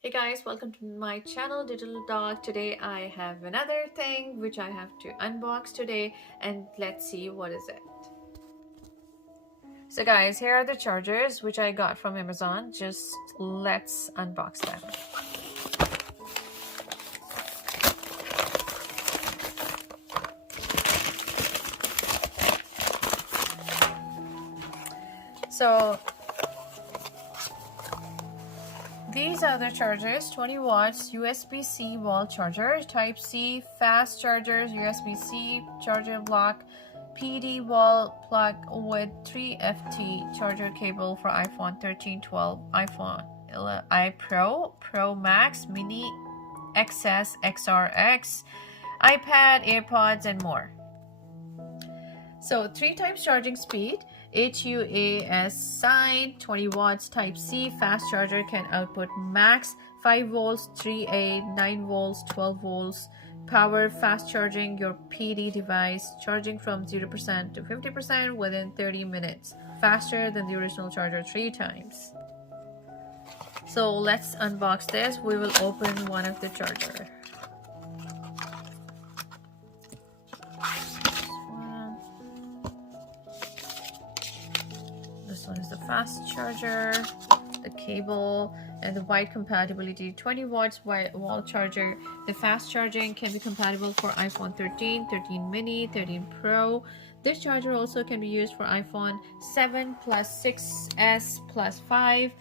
Hey guys, welcome to my channel Digital Dog. Today I have another thing which I have to unbox today, and let's see what is it. So guys, here are the chargers which I got from Amazon. Just let's unbox them. So these are the chargers: 20 watts USB-C wall charger, Type-C fast chargers, USB-C charger block, PD wall plug with 3FT charger cable for iPhone 13, 12, iPhone iPro, Pro Max, Mini, XS, XRX, iPad, AirPods, and more. So 3 times charging speed, HUAS sign, 20 watts Type-C fast charger can output max 5 volts, 3A, 9 volts, 12 volts. Power fast charging your PD device, charging from 0% to 50% within 30 minutes, faster than the original charger 3 times. So let's unbox this. We will open one of the charger. This one is the fast charger, the cable, and the wide compatibility. 20 watts wall charger. The fast charging can be compatible for iPhone 13, 13 mini, 13 Pro. This charger also can be used for iPhone 7 plus 6s plus 5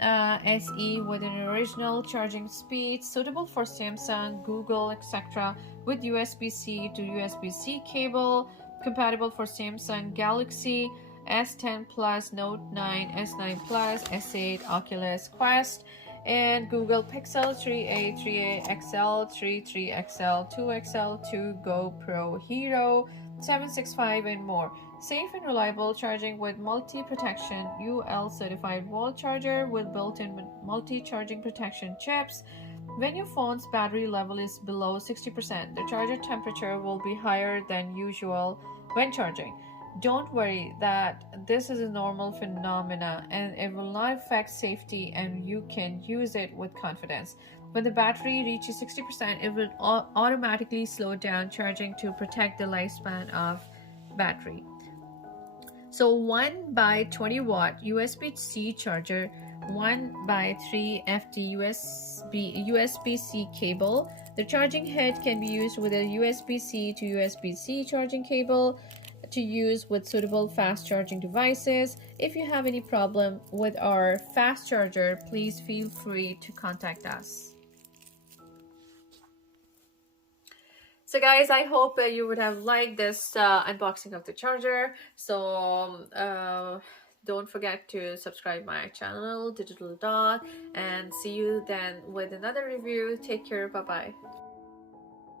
SE with an original charging speed, suitable for Samsung, Google, etc. with USB-C to USB-C cable, compatible for Samsung Galaxy S10 Plus, Note 9, S9 Plus, S8, Oculus Quest, and Google Pixel 3a, 3a XL, 3 XL, 2 XL, 2 GoPro Hero 765, and more. Safe and reliable charging with multi-protection UL certified wall charger with built-in multi-charging protection chips. When your phone's battery level is below 60%, the charger temperature will be higher than usual when charging. Don't worry that this is a normal phenomena and it will not affect safety, and you can use it with confidence. When the battery reaches 60%, it will automatically slow down charging to protect the lifespan of battery. So 1 by 20 watt USB-C charger, 1 by 3 FT USB-C cable. The charging head can be used with a USB-C to USB-C charging cable to use with suitable fast charging devices. If you have any problem with our fast charger, please feel free to contact us. So guys, I hope you would have liked this unboxing of the charger. So don't forget to subscribe my channel Digital Dog, and see you then with another review. Take care. Bye bye.